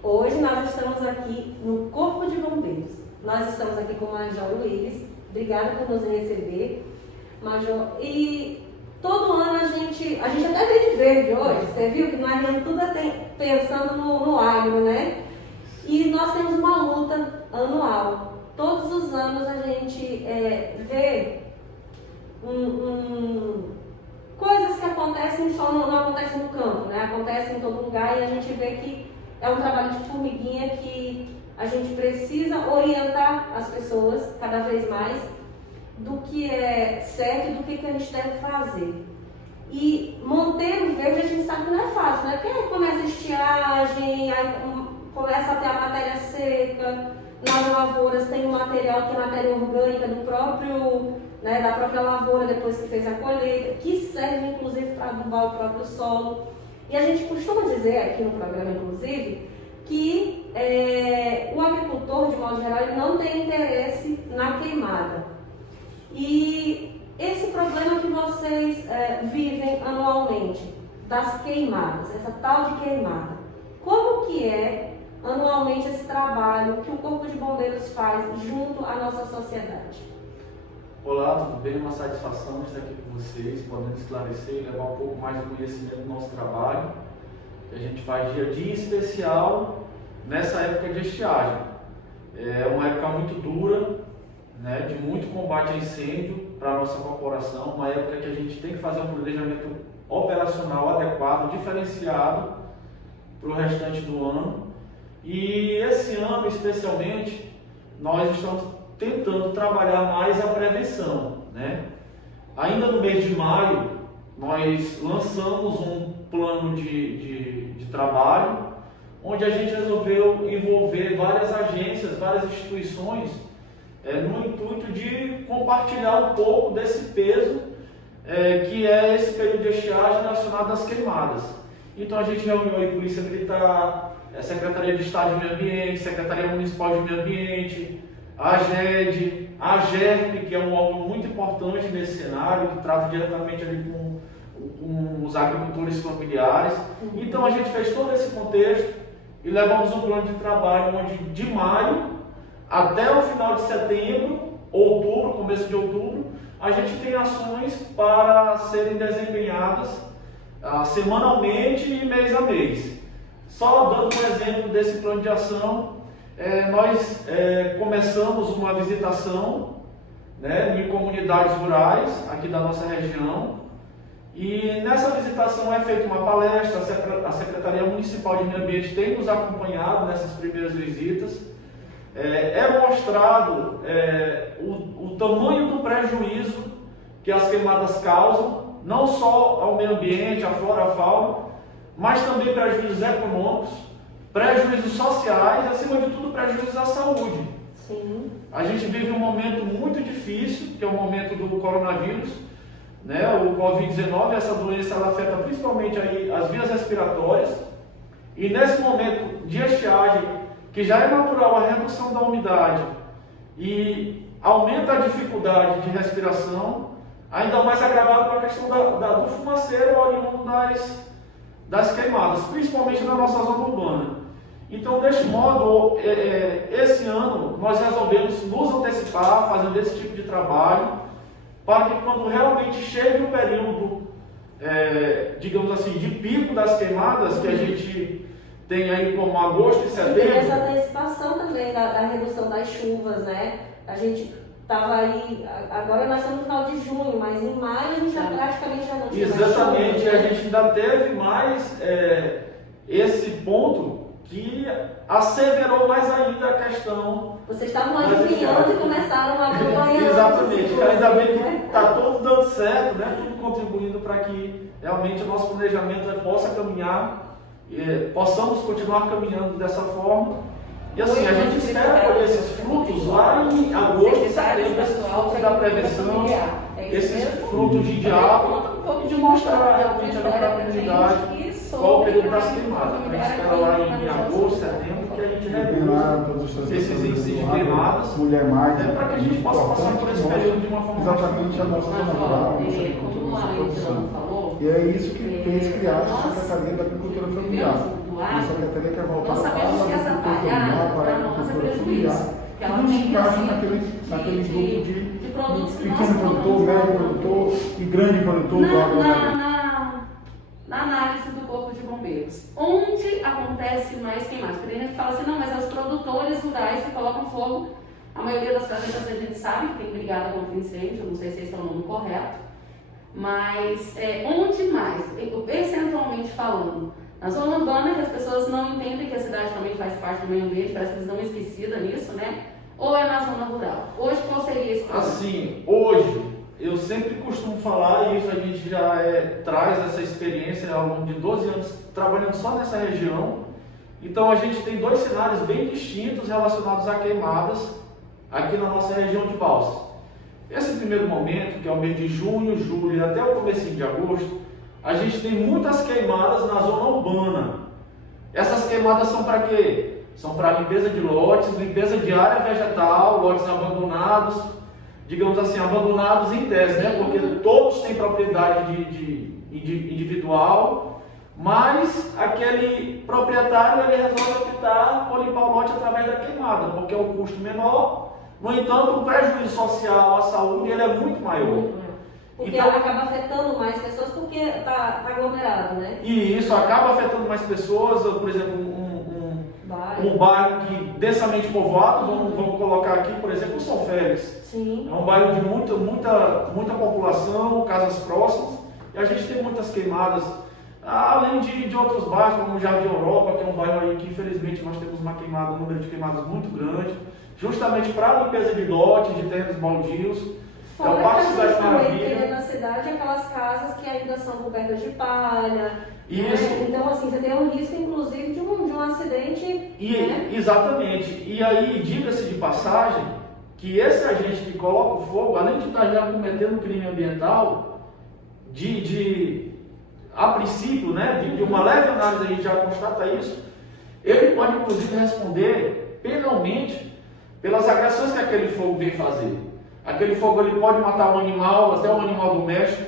Hoje nós estamos aqui no Corpo de Bombeiros. Nós estamos aqui com o Major Willis. Obrigada por nos receber, Major. E todo ano a gente até veio de verde hoje. Você viu que nós viemos tudo pensando no agro, né? E nós temos uma luta anual. Todos os anos a gente vê coisas que acontecem só não acontecem no campo, né? Acontecem em todo lugar e a gente vê que é um trabalho de formiguinha que a gente precisa orientar as pessoas cada vez mais do que é certo e do que a gente deve fazer. E manter o verde a gente sabe que não é fácil, né? Porque começa a estiagem, aí começa a ter a matéria seca, nas lavouras tem um material que é matéria orgânica do próprio, né, da própria lavoura depois que fez a colheita, que serve inclusive para adubar o próprio solo. E a gente costuma dizer aqui no programa, inclusive, que o agricultor, de modo geral, ele não tem interesse na queimada. E esse problema que vocês vivem anualmente, das queimadas, essa tal de queimada, como que é anualmente esse trabalho que o Corpo de Bombeiros faz junto à nossa sociedade? Olá, tudo bem? Uma satisfação estar aqui com vocês, podendo esclarecer e levar um pouco mais de conhecimento do nosso trabalho, que a gente faz dia a dia, em especial nessa época de estiagem. É uma época muito dura, né, de muito combate a incêndio para a nossa corporação, uma época que a gente tem que fazer um planejamento operacional adequado, diferenciado para o restante do ano. E esse ano, especialmente, nós estamos tentando trabalhar mais a prevenção, né? Ainda no mês de maio, nós lançamos um plano de trabalho, onde a gente resolveu envolver várias agências, várias instituições, no intuito de compartilhar um pouco desse peso que é esse período de estiagem relacionado às queimadas. Então a gente reuniu aí Polícia Militar, Secretaria de Estado de Meio Ambiente, Secretaria Municipal de Meio Ambiente, a AGED, a AGERP, que é um órgão muito importante nesse cenário, que trata diretamente ali com os agricultores familiares. Então a gente fez todo esse contexto e levamos um plano de trabalho onde de maio até o final de setembro, outubro, começo de outubro, a gente tem ações para serem desempenhadas semanalmente e mês a mês. Só dando um exemplo desse plano de ação, nós começamos uma visitação, né, em comunidades rurais aqui da nossa região, e nessa visitação é feita uma palestra, a Secretaria Municipal de Meio Ambiente tem nos acompanhado nessas primeiras visitas, mostrado o tamanho do prejuízo que as queimadas causam, não só ao meio ambiente, à flora, à fauna, mas também prejuízos econômicos, prejuízos sociais e, acima de tudo, prejuízos à saúde. Sim. A gente vive um momento muito difícil, que é o momento do coronavírus, né? O Covid-19, essa doença ela afeta principalmente aí as vias respiratórias, e nesse momento de estiagem, que já é natural a redução da umidade e aumenta a dificuldade de respiração, ainda mais agravado pela questão do fumaceiro oriundo das queimadas, principalmente na nossa zona urbana. Então, deste modo, esse ano nós resolvemos nos antecipar, fazendo esse tipo de trabalho, para que quando realmente chegue o período, digamos assim, de pico das queimadas, que a gente tem aí como agosto e setembro. E tem essa antecipação também da redução das chuvas, né? A gente estava aí, agora nós estamos no final de junho, mas em maio a gente já praticamente já não tinha mais chuva. Exatamente, a gente ainda teve mais esse ponto que asseverou mais ainda a questão. Vocês estavam adivinhando e começaram a acompanhar. Exatamente, ainda bem que está tudo dando certo, né? Tudo contribuindo para que realmente o nosso planejamento possa caminhar, possamos continuar caminhando dessa forma. E assim, a gente espera colher esses frutos lá em agosto e setembro, esses frutos da prevenção, esses frutos de diálogo, e de mostrar realmente ali para a comunidade qual o período das queimadas. A gente espera lá em agosto, setembro, que a gente reduza esses índices de queimadas, para que a gente possa passar por esse período de uma forma mais exatamente a nossa natural, como o Ailton falou, e é isso que fez criar a Secretaria da Agricultura Familiar. do agro, nós sabemos que essa familiar, para nós é prejuízo. Que ela não se tem encaixa assim, naquele grupo de produtos que nós pequeno produtor, médio produtor e grande produtor. Na análise do Corpo de Bombeiros, onde acontece mais queimadas? Porque a gente fala assim, não, mas é os produtores rurais que colocam fogo. A maioria das fazendas a gente sabe que tem brigada contra incêndio, não sei se esse é o nome correto, mas onde mais? Percentualmente falando, na zona urbana, que as pessoas não entendem que a cidade também faz parte do meio ambiente, parece que eles dão esquecida nisso, né? Ou é na zona rural? Hoje, qual seria esse problema? Assim, hoje, eu sempre costumo falar, e isso a gente já traz essa experiência ao longo de 12 anos trabalhando só nessa região. Então, a gente tem dois cenários bem distintos relacionados a queimadas aqui na nossa região de Balsas. Esse primeiro momento, que é o mês de junho, julho e até o comecinho de agosto, a gente tem muitas queimadas na zona urbana. Essas queimadas são para quê? São para limpeza de lotes, limpeza de área vegetal, lotes abandonados, digamos assim, abandonados em tese, né? Porque todos têm propriedade individual, mas aquele proprietário ele resolve optar por limpar o lote através da queimada, porque é um custo menor. No entanto, o prejuízo social à saúde ele é muito maior. Porque então, acaba afetando mais pessoas porque está aglomerado, né? E isso acaba afetando mais pessoas. Por exemplo, um bairro que densamente povoado, vamos colocar aqui, por exemplo, o São Félix. Sim. É um bairro de muita população, casas próximas, e a gente tem muitas queimadas, além de outros bairros, como o Jardim Europa, que é um bairro aí que infelizmente nós temos um número de queimadas muito grande, justamente para limpeza de lotes, de terrenos baldios. Fora é o Parque que Cidade a gente também Maravilha. tem na cidade aquelas casas que ainda são cobertas de palha. Isso. Né? Então, assim, você tem um risco, inclusive, de um acidente. Né? Exatamente. E aí, diga-se de passagem, que esse agente que coloca o fogo, além de estar já cometendo crime ambiental, a princípio, né, de uma leve análise a gente já constata isso, ele pode, inclusive, responder penalmente pelas agressões que aquele fogo vem fazer. Aquele fogo ele pode matar um animal, até um animal doméstico.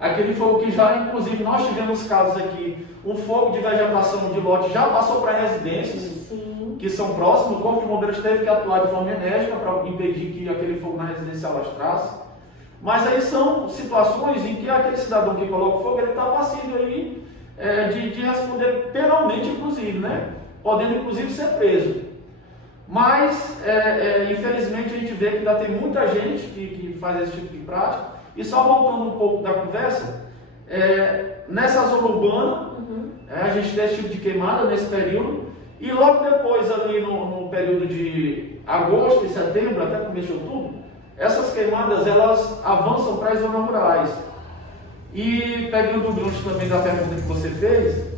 Aquele fogo que já, inclusive, nós tivemos casos aqui, um fogo de vegetação de lote já passou para residências. Sim. Que são próximos. O Corpo de Bombeiros teve que atuar de forma enérgica para impedir que aquele fogo na residência alastrasse. Mas aí são situações em que aquele cidadão que coloca o fogo, ele está passível aí, de responder penalmente, inclusive, né? Podendo, inclusive, ser preso. Mas, infelizmente, a gente vê que ainda tem muita gente que faz esse tipo de prática. E só voltando um pouco da conversa, nessa zona urbana, a gente tem esse tipo de queimada nesse período. E logo depois, ali no período de agosto e setembro, até começo de outubro, essas queimadas elas avançam para as zonas rurais. E pegando o gancho também da pergunta que você fez,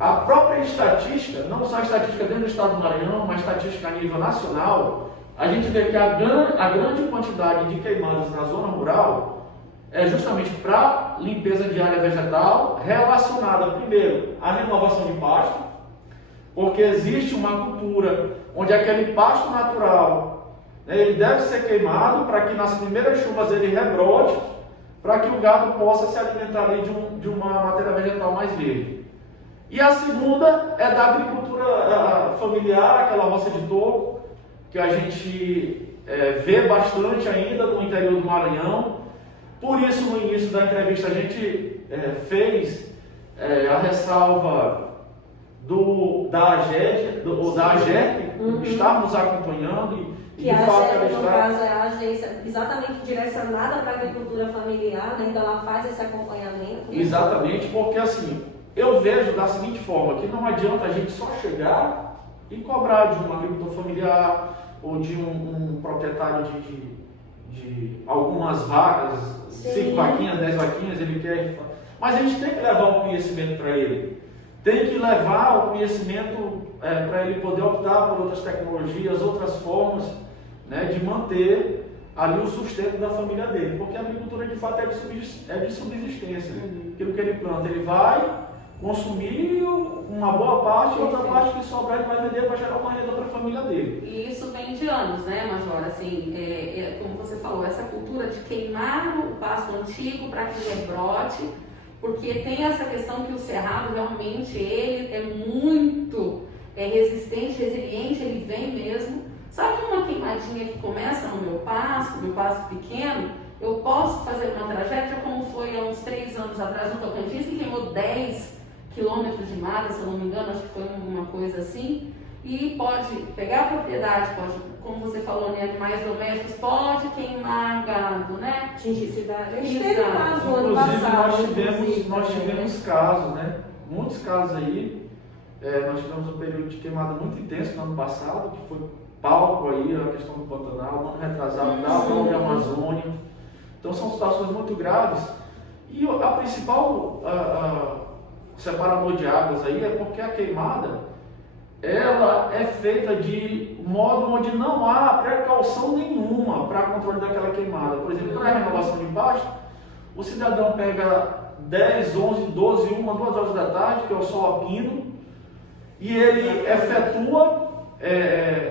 a própria estatística, não só a estatística dentro do estado do Maranhão, mas a estatística a nível nacional, a gente vê que a grande quantidade de queimadas na zona rural é justamente para limpeza de área vegetal, relacionada primeiro à renovação de pasto, porque existe uma cultura onde aquele pasto natural, né, ele deve ser queimado para que nas primeiras chuvas ele rebrote, para que o gado possa se alimentar ali de uma matéria vegetal mais verde. E a segunda é da agricultura familiar, aquela roça de toco, que a gente vê bastante ainda no interior do Maranhão. Por isso, no início da entrevista, a gente fez a ressalva da AGERP, estar nos acompanhando. Que a AGERP, no caso, é a agência exatamente direcionada para a agricultura familiar, né? Então ela faz esse acompanhamento. Exatamente, porque assim, eu vejo da seguinte forma, que não adianta a gente só chegar e cobrar de um agricultor familiar ou de um proprietário de algumas vacas, 5 vaquinhas, 10 vaquinhas, ele quer. Mas a gente tem que levar o conhecimento para ele. Tem que levar o conhecimento para ele poder optar por outras tecnologias, outras formas, né, de manter ali o sustento da família dele. Porque a agricultura de fato é de subsistência. Aquilo que ele planta, ele vai consumir uma boa parte e outra parte que sobrar ele vai vender para gerar uma renda para a família dele. E isso vem de anos, né, Major? Assim, como você falou, essa cultura de queimar o pasto antigo para que rebrote. porque tem essa questão que o cerrado realmente ele é muito resistente, resiliente, ele vem mesmo. Só que uma queimadinha que começa no meu pasto pequeno, eu posso fazer uma tragédia como foi há uns 3 anos atrás no Tocantins, que queimou 10 quilômetros de mata, se eu não me engano, acho que foi uma coisa assim, e pode pegar a propriedade, pode, como você falou, né, animais domésticos, pode queimar gado, né? Atingir cidade. A gente Exato. teve caso ano Inclusive, passado. nós tivemos casos, né? Muitos casos aí. Nós tivemos um período de queimada muito intenso no ano passado, que foi palco aí, a questão do Pantanal, no ano retrasado, da própria Amazônia. Então são situações muito graves. E a principal separador de águas aí é porque a queimada ela é feita de modo onde não há precaução nenhuma para controle daquela queimada. Por exemplo, para a renovação de pasto, o cidadão pega 10, 11, 12, 1, 2 horas da tarde, que é o sol a pino, e ele efetua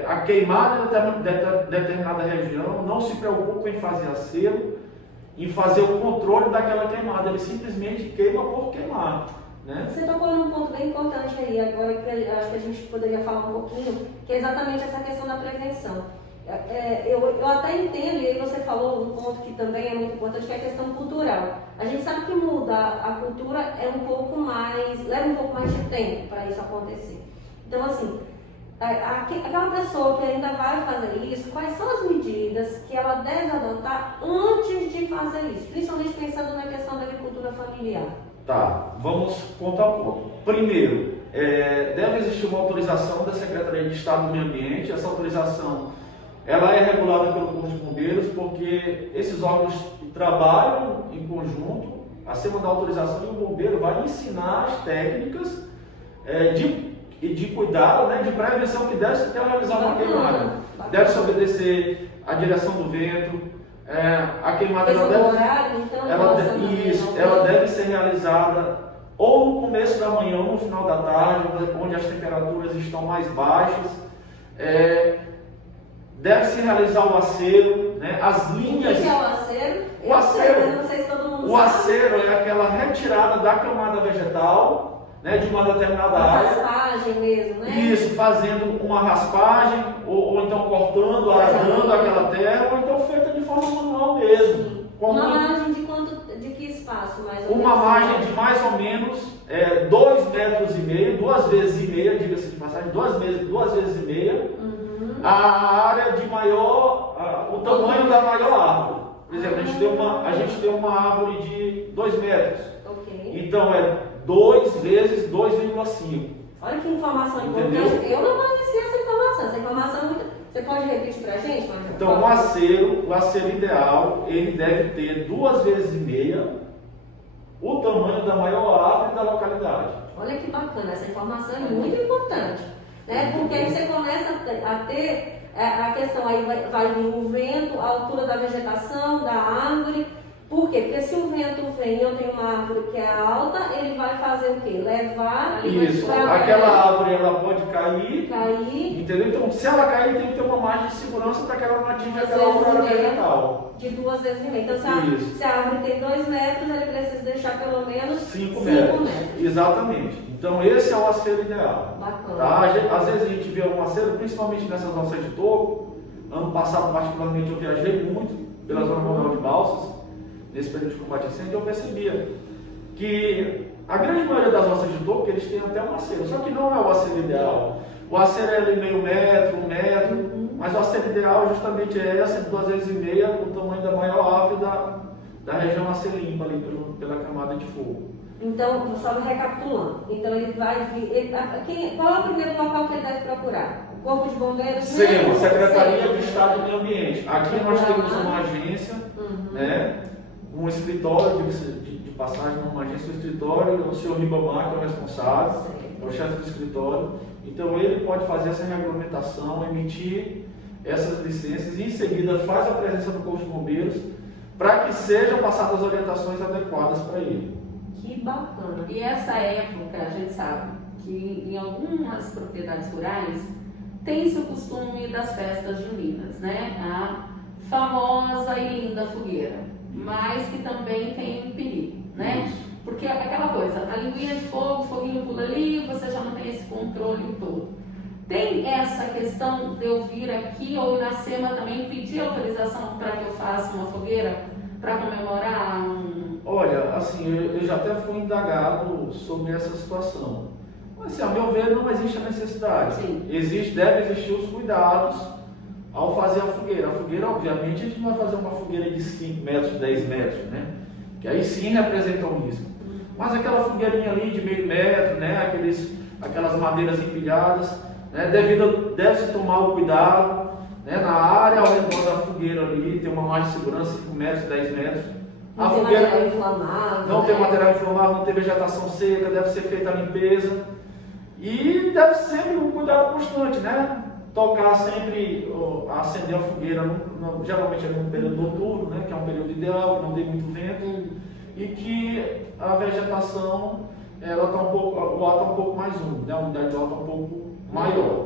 a queimada em determinada região, não se preocupa em fazer acero, em fazer o controle daquela queimada, ele simplesmente queima por queimar. Né? Você tocou num ponto bem importante aí, agora que acho que a gente poderia falar um pouquinho, que é exatamente essa questão da prevenção. Eu até entendo, e aí você falou um ponto que também é muito importante, que é a questão cultural. A gente sabe que mudar a cultura leva um pouco mais de tempo para isso acontecer. Então, assim, aquela pessoa que ainda vai fazer isso, quais são as medidas que ela deve adotar antes de fazer isso? Principalmente pensando na questão da agricultura familiar. Tá, vamos ponto a ponto. Primeiro, deve existir uma autorização da Secretaria de Estado do Meio Ambiente. Essa autorização ela é regulada pelo Corpo de Bombeiros, porque esses órgãos trabalham em conjunto, acima da autorização, e o bombeiro vai ensinar as técnicas de cuidado, né, de prevenção que deve se realizar uma queimada. Deve-se obedecer à direção do vento. A queimada ela deve ser realizada ou no começo da manhã ou no final da tarde, onde as temperaturas estão mais baixas. Deve-se realizar o acero, né? As linhas. O que é o acero? O acero. Mas não sei se todo mundo o sabe. acero é aquela retirada da camada vegetal, né, de uma determinada área. Raspagem mesmo, né? Isso, fazendo uma raspagem, ou então cortando, arando aquela terra, ou então feita de forma manual mesmo. Uma margem de que espaço, mais ou menos? Uma margem de mais ou menos 2,5 metros, 2 vezes e meia, diga-se de passagem, 2 vezes e meia. A área de maior, o tamanho da maior árvore. Por exemplo, a gente tem uma árvore de 2 metros. Okay. Então é 2 vezes 2,5. Olha que informação importante. Eu não conhecia essa informação. Essa informação é muito... Você pode repetir pra gente? Então o acero ideal, ele deve ter 2 vezes e meia o tamanho da maior árvore da localidade. Olha que bacana, essa informação é muito importante. Né? Porque aí você começa a ter a questão, aí vai vir o vento, a altura da vegetação, da árvore. Por quê? Porque se o vento vem e eu tenho uma árvore que é alta, ele vai fazer o quê? Levar... Isso, aquela árvore ela pode cair, entendeu? Então, se ela cair, tem que ter uma margem de segurança para que ela não atinja aquela altura vegetal. De 2 vezes e meia. Então, se a árvore tem 2 metros, ele precisa deixar pelo menos 5 metros. Exatamente. Então, esse é o acero ideal. Bacana. Tá? Às vezes a gente vê um acero, principalmente nessas roças de toco. Ano passado, particularmente, eu viajei muito pela zona rural de Balsas. Nesse período de combate a incêndio, eu percebia que a grande maioria das roças de toco, eles têm até um acero, só que não é o acero ideal. O acero é ali meio metro, 1 metro, mas o acero ideal justamente é essa, de 2 vezes e meia, o tamanho da maior árvore da região a ser limpa ali pela camada de fogo. Então, só recapitulando, então ele vai vir, qual é o primeiro local que ele deve procurar? O Corpo de Bombeiros? Sim, a Secretaria de Estado do Meio Ambiente. Aqui nós temos uma agência, né? Um escritório de passagem, uma agência do escritório, o senhor Ribamar, que é o responsável, é o chefe do escritório. Então ele pode fazer essa regulamentação, emitir essas licenças e em seguida faz a presença do Corpo de Bombeiros para que sejam passadas as orientações adequadas para ele. Que bacana! E essa época, a gente sabe que em algumas propriedades rurais tem-se o costume das festas juninas, né? A famosa e linda fogueira, mas que também tem perigo, né? Porque é aquela coisa, a linguinha de fogo, o foguinho pula ali, você já não tem esse controle todo. Tem essa questão de eu vir aqui ou ir na SEMA também pedir autorização para que eu faça uma fogueira para comemorar um... Olha, assim, eu já até fui indagado sobre essa situação. Mas, assim, a meu ver, não existe a necessidade. Sim. Deve existir os cuidados ao fazer a fogueira. A fogueira, obviamente, a gente não vai fazer uma fogueira de 5 metros, 10 metros, né? Que aí sim representa um risco. Mas aquela fogueirinha ali de meio metro, né? Aquelas madeiras empilhadas, né? Deve-se tomar o cuidado, né? Na área ao redor da fogueira ali, tem uma margem de segurança, 5 metros, 10 metros. Não tem material inflamável. Não tem material inflamável, não tem vegetação seca, deve ser feita a limpeza. E deve ser sempre um cuidado constante, né? Tocar sempre, acender a fogueira, geralmente é no período noturno, né? Que é um período ideal, que não tem muito vento. E que a vegetação, ela tá o ar está um pouco mais úmido, né? A umidade do ar está um pouco maior.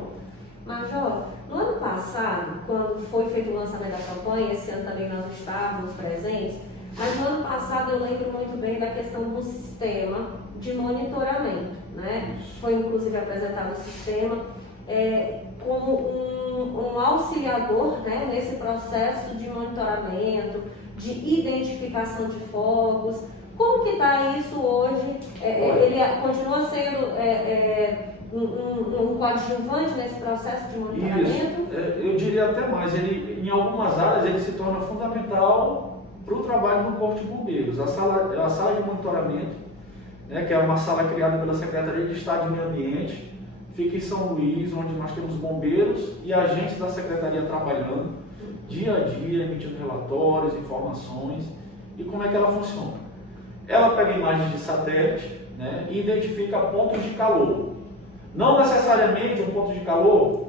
Major, no ano passado, quando foi feito o lançamento da campanha, esse ano também nós estávamos presentes, mas no ano passado eu lembro muito bem da questão do sistema de monitoramento, né? Foi inclusive apresentado o sistema como um auxiliador, né, nesse processo de monitoramento, de identificação de focos. Como que está isso hoje? Ele continua sendo um coadjuvante nesse processo de monitoramento? Isso, eu diria até mais, em algumas áreas ele se torna fundamental para o trabalho do Corpo de Bombeiros. A sala de monitoramento, né, que é uma sala criada pela Secretaria de Estado de Meio Ambiente, fica em São Luís, onde nós temos bombeiros e agentes da Secretaria trabalhando dia a dia, emitindo relatórios, informações. E como é que ela funciona? Ela pega imagens de satélite, né, e identifica pontos de calor. Não necessariamente um ponto de calor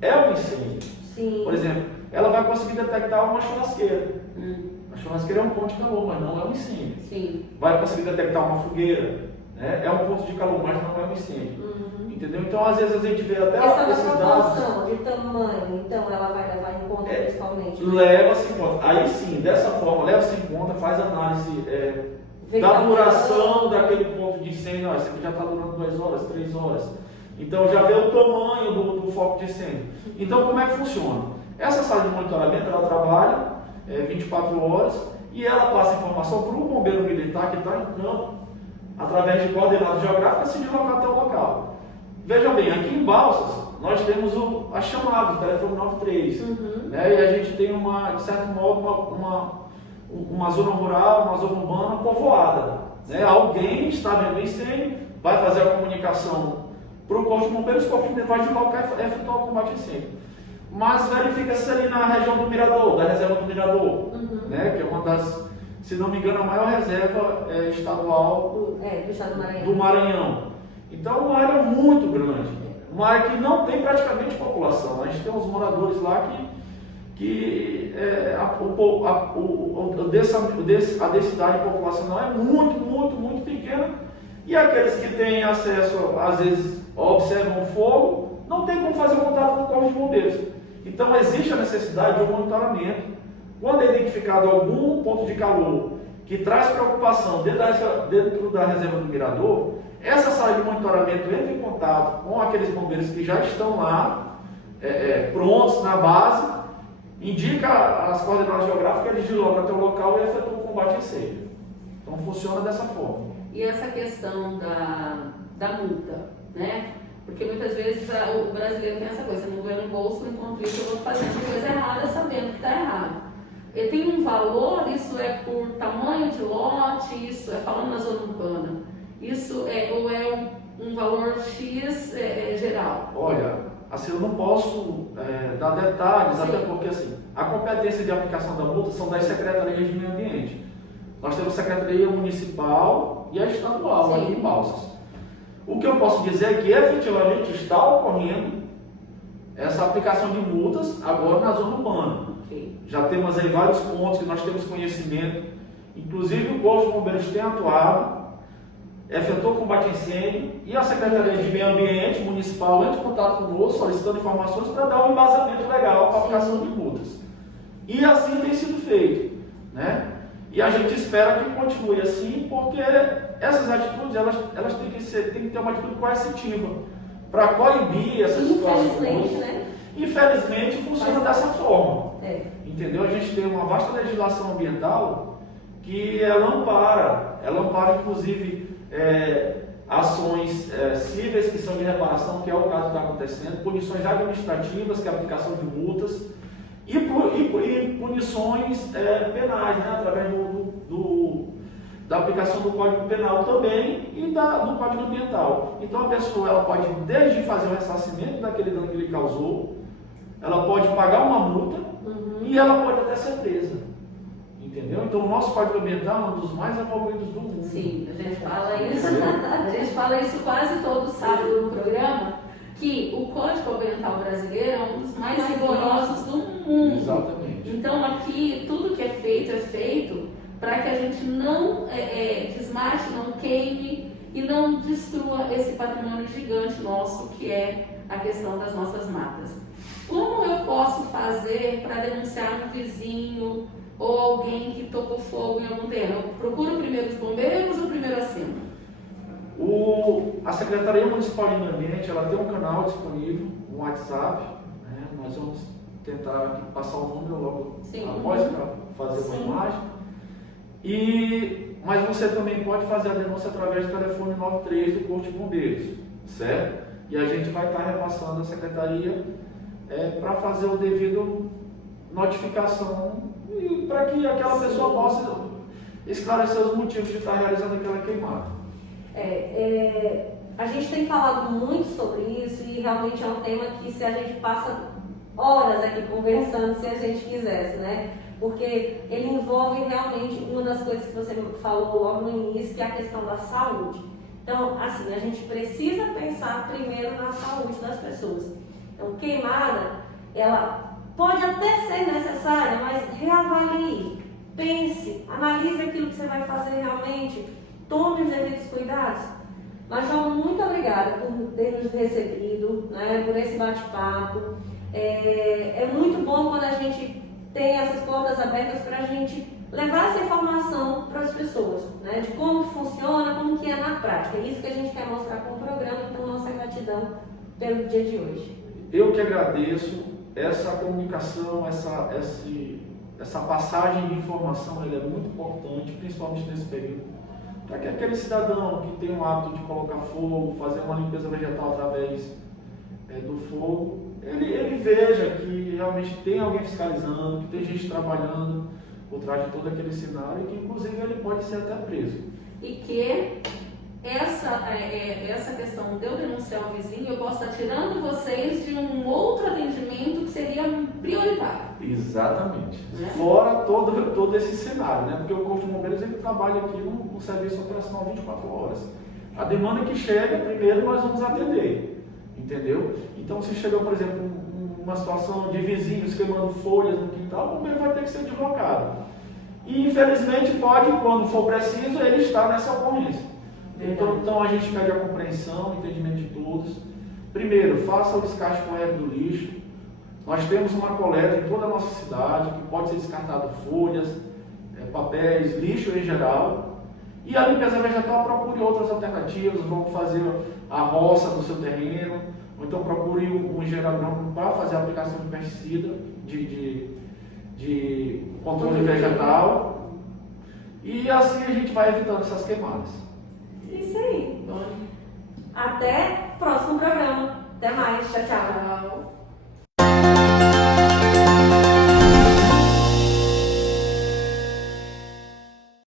é um incêndio. Sim. Por exemplo, ela vai conseguir detectar uma churrasqueira. A churrasqueira é um ponto de calor, mas não é um incêndio. Sim. Vai conseguir detectar uma fogueira, né? É um ponto de calor, mas não é um incêndio. Entendeu? Então, às vezes, a gente vê até questão esses da dados... proporção, de tamanho, então ela vai levar em conta principalmente. Leva-se em conta. Aí sim, dessa forma, leva-se em conta, faz análise da duração daquele ponto de incêndio. Isso aqui já está durando 2 horas, 3 horas. Então, já vê o tamanho do foco de incêndio. Então, como é que funciona? Essa sala de monitoramento, ela trabalha 24 horas e ela passa informação para o bombeiro militar que está em campo, através de coordenadas geográficas, se deslocar até o local. Veja bem, aqui em Balsas, nós temos a chamada, o telefone 93, né? E a gente tem, de certo modo, uma zona rural, uma zona urbana povoada, né? Alguém está vendo incêndio, vai fazer a comunicação para o Corpo de Bombeiros, o Corpo de Bombeiros vai deslocar e efetuar o combate a incêndio. Mas verifica-se ali na região do Mirador, da reserva do Mirador, né? Que é uma das, se não me engano, a maior reserva estadual do estado do Maranhão. do Maranhão. Então, é uma área muito grande, uma área que não tem praticamente população. A gente tem uns moradores lá a densidade populacional é muito pequena, e aqueles que têm acesso, às vezes, observam o fogo, não tem como fazer contato com o Corpo de Bombeiros. Então, existe a necessidade de um monitoramento. Quando é identificado algum ponto de calor que traz preocupação dentro da reserva do Mirador, essa sala de monitoramento entra em contato com aqueles bombeiros que já estão lá, prontos na base, indica as coordenadas geográficas, eles deslocam até o local e efetuam o combate a incêndio. Então funciona dessa forma. E essa questão da multa, né? Porque muitas vezes o brasileiro tem essa coisa, você não ganha no bolso, não encontra isso, eu vou fazendo coisa errada sabendo que está errado. Ele tem um valor, isso é por tamanho de lote, isso é falando na zona urbana, isso ou é um valor X geral? Olha, assim, eu não posso dar detalhes, Sim. Até porque assim, a competência de aplicação da multa são das secretarias de meio ambiente. Nós temos a secretaria municipal e a estadual, Sim. aqui em Balsas. O que eu posso dizer é que efetivamente está ocorrendo essa aplicação de multas agora na zona urbana. Okay. Já temos aí vários pontos que nós temos conhecimento, inclusive o Corpo de Bombeiros tem atuado, efetuou o combate a incêndio e a Secretaria de Meio Ambiente Municipal entra em contato conosco, solicitando informações para dar um embasamento legal para a aplicação de multas. E assim tem sido feito, né? E a gente espera que continue assim, porque essas atitudes, elas têm que ter uma atitude coercitiva para coibir essas situações. Infelizmente, né? Infelizmente, funciona dessa forma. Entendeu? A gente tem uma vasta legislação ambiental que ela ampara inclusive ações cíveis que são de reparação, que é o caso que está acontecendo, punições administrativas, que é a aplicação de multas, e punições penais, né, através da aplicação do Código Penal também e do Código Ambiental. Então a pessoa ela pode, desde fazer o ressarcimento daquele dano que ele causou, ela pode pagar uma multa e ela pode até ser presa. Entendeu? Então o nosso Código Ambiental é um dos mais evoluídos do mundo. Sim, a gente fala isso quase todo sábado no programa, que o Código Ambiental brasileiro é um dos mais rigorosos do mundo. Exatamente. Então aqui tudo que é feito para que a gente não desmate, não queime e não destrua esse patrimônio gigante nosso que é a questão das nossas matas. Como eu posso fazer para denunciar um vizinho ou alguém que tocou fogo em algum terreno? Eu procuro primeiro os bombeiros ou primeiro a SEMA? A Secretaria Municipal de Meio Ambiente ela tem um canal disponível, um WhatsApp, né? Nós vamos tentar aqui passar o número logo após para fazer uma imagem. Mas você também pode fazer a denúncia através do telefone 93 do Corpo de Bombeiros, certo? E a gente vai estar repassando a Secretaria para fazer o devido notificação e para que aquela pessoa possa esclarecer os motivos de estar realizando aquela queimada. A gente tem falado muito sobre isso e realmente é um tema que se a gente passa horas aqui conversando se a gente quisesse, né? Porque ele envolve realmente uma das coisas que você falou logo no início, que é a questão da saúde. Então, assim, a gente precisa pensar primeiro na saúde das pessoas. Então, queimada, ela pode até ser necessária, mas reavalie, pense, analise aquilo que você vai fazer realmente, tome os devidos cuidados. Mas, João, muito obrigada por ter nos recebido, né, por esse bate-papo. É muito bom quando a gente tem essas portas abertas para a gente levar essa informação para as pessoas, né, de como funciona, como que é na prática. É isso que a gente quer mostrar com o programa, então nossa gratidão pelo dia de hoje. Eu que agradeço essa comunicação, essa passagem de informação, ela é muito importante, principalmente nesse período, para que aquele cidadão que tem o hábito de colocar fogo, fazer uma limpeza vegetal através do fogo, ele veja que realmente tem alguém fiscalizando, que tem gente trabalhando por trás de todo aquele cenário e que inclusive ele pode ser até preso. E que essa questão de eu denunciar o vizinho, eu posso estar tirando vocês de um outro atendimento que seria prioritário. Exatamente. Né? Fora todo esse cenário, né? Porque o Corpo de Bombeiros ele trabalha aqui no serviço operacional 24 horas. A demanda que chega, primeiro nós vamos atender, entendeu? Então se chega, por exemplo, uma situação de vizinhos queimando folhas no quintal, o bombeiro vai ter que ser deslocado. E infelizmente pode, quando for preciso, ele estar nessa ocorrência. Então a gente pede a compreensão, o entendimento de todos. Primeiro, faça o descarte correto do lixo. Nós temos uma coleta em toda a nossa cidade, que pode ser descartado folhas, papéis, lixo em geral. E a limpeza vegetal, procure outras alternativas, vamos fazer a roça no seu terreno, ou então procure um engenheiro agrônomo para fazer a aplicação de pesticida, de controle vegetal. E assim a gente vai evitando essas queimadas. Isso aí. Até o próximo programa. Até mais. Tchau, tchau.